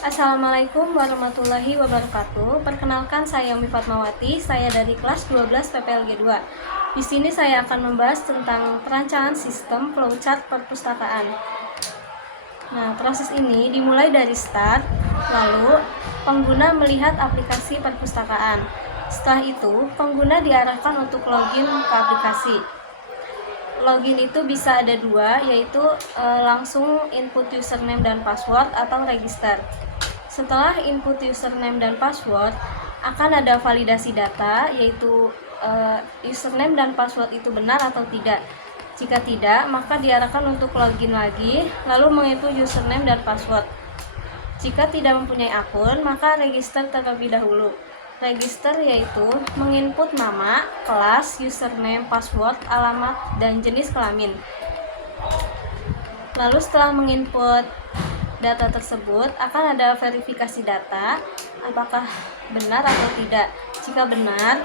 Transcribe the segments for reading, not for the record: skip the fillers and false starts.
Assalamualaikum warahmatullahi wabarakatuh. Perkenalkan, saya Umi Fatmawati. Saya dari kelas 12 PPLG 2. Di sini saya akan membahas tentang perancangan sistem flowchart perpustakaan. Nah, proses ini dimulai dari start, lalu pengguna melihat aplikasi perpustakaan. Setelah itu, pengguna diarahkan untuk login ke aplikasi. Login itu bisa ada dua, yaitu langsung input username dan password atau register. Setelah input username dan password, akan ada validasi data, yaitu username dan password itu benar atau tidak. Jika tidak, maka diarahkan untuk login lagi, lalu menginput username dan password. Jika tidak mempunyai akun, maka register terlebih dahulu. Register yaitu menginput nama, kelas, username, password, alamat, dan jenis kelamin. Lalu setelah menginput data tersebut, akan ada verifikasi data, apakah benar atau tidak. Jika benar,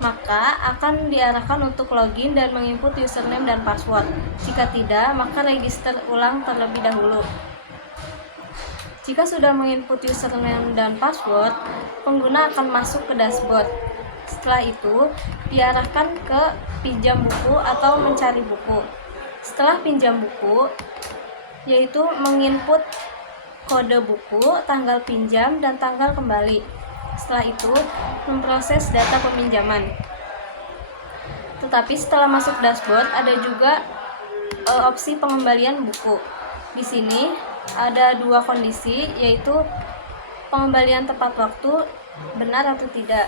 maka akan diarahkan untuk login dan menginput username dan password. Jika tidak, maka register ulang terlebih dahulu. Jika sudah menginput username dan password, pengguna akan masuk ke dashboard. Setelah itu, diarahkan ke pinjam buku atau mencari buku. Setelah pinjam buku, yaitu menginput kode buku, tanggal pinjam, dan tanggal kembali. Setelah itu, memproses data peminjaman. Tetapi setelah masuk dashboard, ada juga opsi pengembalian buku. Di sini ada dua kondisi, yaitu pengembalian tepat waktu, benar atau tidak.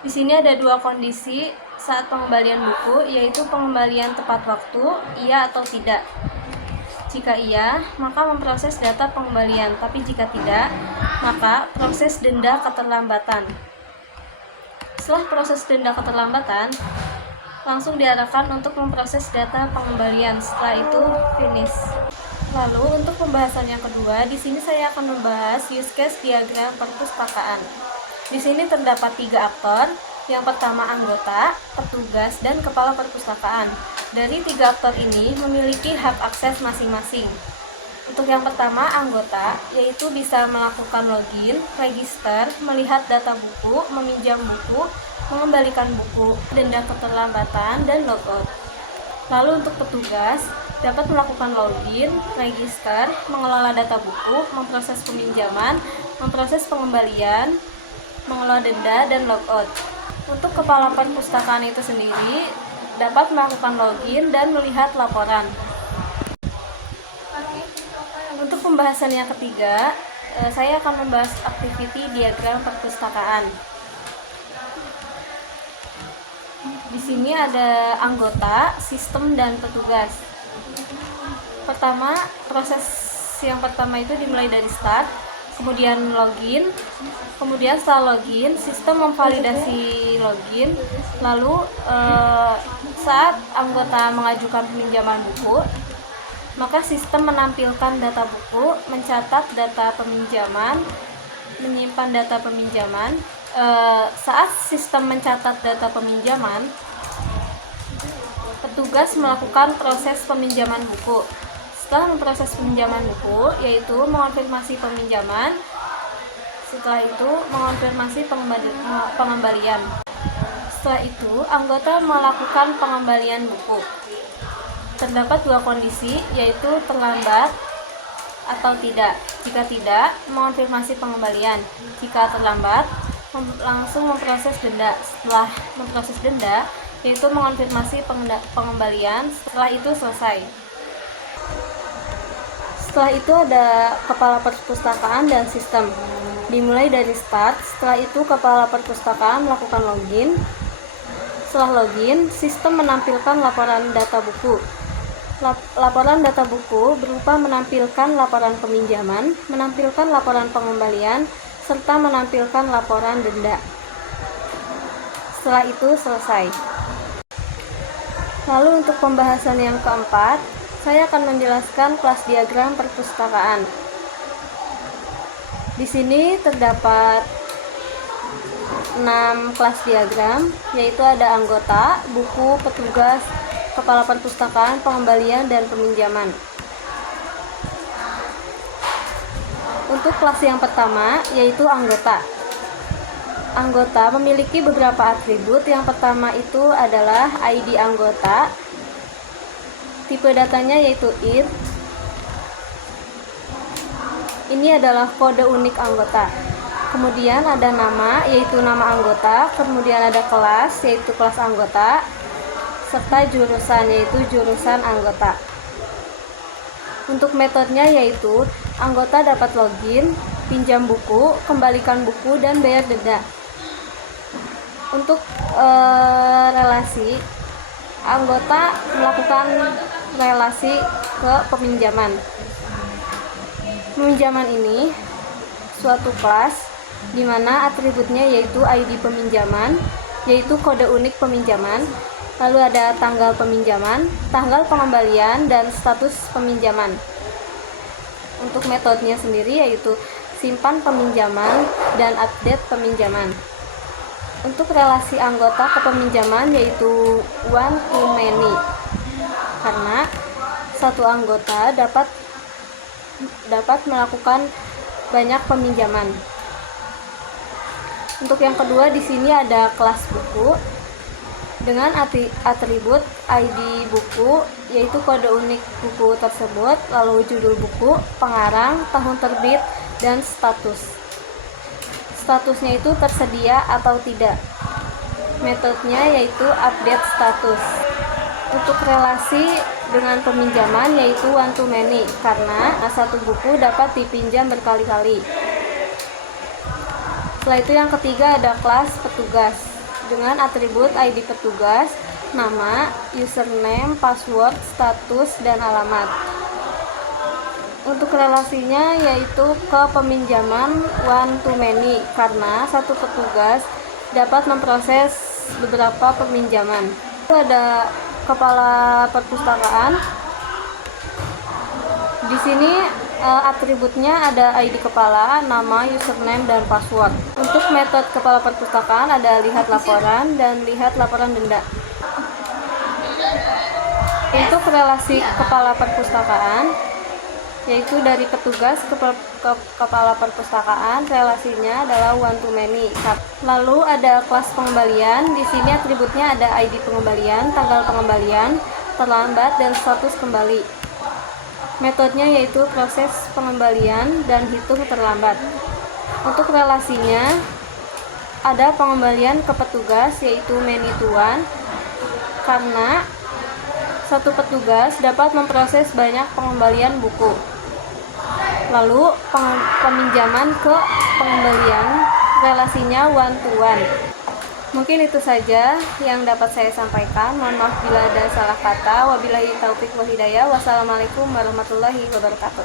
Di sini ada dua kondisi saat pengembalian buku, yaitu pengembalian tepat waktu, iya atau tidak. Jika iya, maka memproses data pengembalian, tapi jika tidak, maka proses denda keterlambatan. Setelah proses denda keterlambatan, langsung diarahkan untuk memproses data pengembalian. Setelah itu, finish. Lalu untuk pembahasan yang kedua, di sini saya akan membahas use case diagram perpustakaan. Di sini terdapat 3 aktor. Yang pertama anggota, petugas, dan kepala perpustakaan. Dari 3 aktor ini memiliki hak akses masing-masing. Untuk yang pertama anggota, yaitu bisa melakukan login, register, melihat data buku, meminjam buku, mengembalikan buku, denda keterlambatan, dan logout. Lalu untuk petugas, dapat melakukan login, register, mengelola data buku, memproses peminjaman, memproses pengembalian, mengelola denda, dan logout. Untuk kepala perpustakaan itu sendiri dapat melakukan login dan melihat laporan. Untuk pembahasan yang ketiga, saya akan membahas activity diagram perpustakaan. Di sini ada anggota, sistem, dan petugas. Proses yang pertama itu dimulai dari start, kemudian login, kemudian setelah login, sistem memvalidasi login, lalu saat anggota mengajukan peminjaman buku, maka sistem menampilkan data buku, mencatat data peminjaman, menyimpan data peminjaman. Saat sistem mencatat data peminjaman, petugas melakukan proses peminjaman buku. Setelah memproses peminjaman buku, yaitu mengonfirmasi peminjaman, setelah itu mengonfirmasi pengembalian. Setelah itu, anggota melakukan pengembalian buku. Terdapat 2 kondisi, yaitu terlambat atau tidak. Jika tidak, mengonfirmasi pengembalian. Jika terlambat, langsung memproses denda. Setelah memproses denda, yaitu mengonfirmasi pengembalian. Setelah itu selesai. Setelah itu ada kepala perpustakaan dan sistem. Dimulai dari start, setelah itu kepala perpustakaan melakukan login. Setelah login, sistem menampilkan laporan data buku. Laporan data buku berupa menampilkan laporan peminjaman, menampilkan laporan pengembalian, serta menampilkan laporan denda. Setelah itu selesai. Lalu untuk pembahasan yang keempat, saya akan menjelaskan kelas diagram perpustakaan. Di sini terdapat 6 kelas diagram, yaitu ada anggota, buku, petugas, kepala perpustakaan, pengembalian, dan peminjaman. Untuk kelas yang pertama yaitu anggota. Anggota memiliki beberapa atribut. Yang pertama itu adalah ID anggota. Tipe datanya yaitu int. Ini adalah kode unik anggota. Kemudian ada nama, yaitu nama anggota. Kemudian ada kelas, yaitu kelas anggota. Serta jurusan, yaitu jurusan anggota. Untuk metodenya yaitu anggota dapat login, pinjam buku, kembalikan buku, dan bayar denda. Untuk relasi, anggota melakukan relasi ke peminjaman. Peminjaman ini suatu kelas di mana atributnya yaitu ID peminjaman, yaitu kode unik peminjaman, lalu ada tanggal peminjaman, tanggal pengembalian, dan status peminjaman. Untuk metodenya sendiri yaitu simpan peminjaman dan update peminjaman. Untuk relasi anggota ke peminjaman yaitu one to many, karena satu anggota dapat melakukan banyak peminjaman. Untuk yang kedua di sini ada kelas buku dengan atribut ID buku, yaitu kode unik buku tersebut, lalu judul buku, pengarang, tahun terbit, dan status. Statusnya itu tersedia atau tidak. Metodenya yaitu update status. Untuk relasi dengan peminjaman yaitu one to many, karena satu buku dapat dipinjam berkali-kali. Setelah itu yang ketiga ada kelas petugas dengan atribut ID petugas, nama, username, password, status, dan alamat. Untuk relasinya yaitu ke peminjaman one to many, karena satu petugas dapat memproses beberapa peminjaman. Ada kepala perpustakaan. Di sini atributnya ada ID kepala, nama, username, dan password. Untuk metode kepala perpustakaan ada lihat laporan dan lihat laporan denda. Untuk relasi kepala perpustakaan yaitu dari petugas ke kepala perpustakaan, relasinya adalah one to many. Lalu ada kelas pengembalian. Di sini atributnya ada ID pengembalian, tanggal pengembalian, terlambat, dan status kembali. Metodenya yaitu proses pengembalian dan hitung terlambat. Untuk relasinya ada pengembalian ke petugas yaitu many to one, karena satu petugas dapat memproses banyak pengembalian buku. Lalu peminjaman ke pengembalian, relasinya one to one. Mungkin itu saja yang dapat saya sampaikan. Mohon maaf bila ada salah kata. Wabillahi taufiq wal hidayah. Wassalamualaikum warahmatullahi wabarakatuh.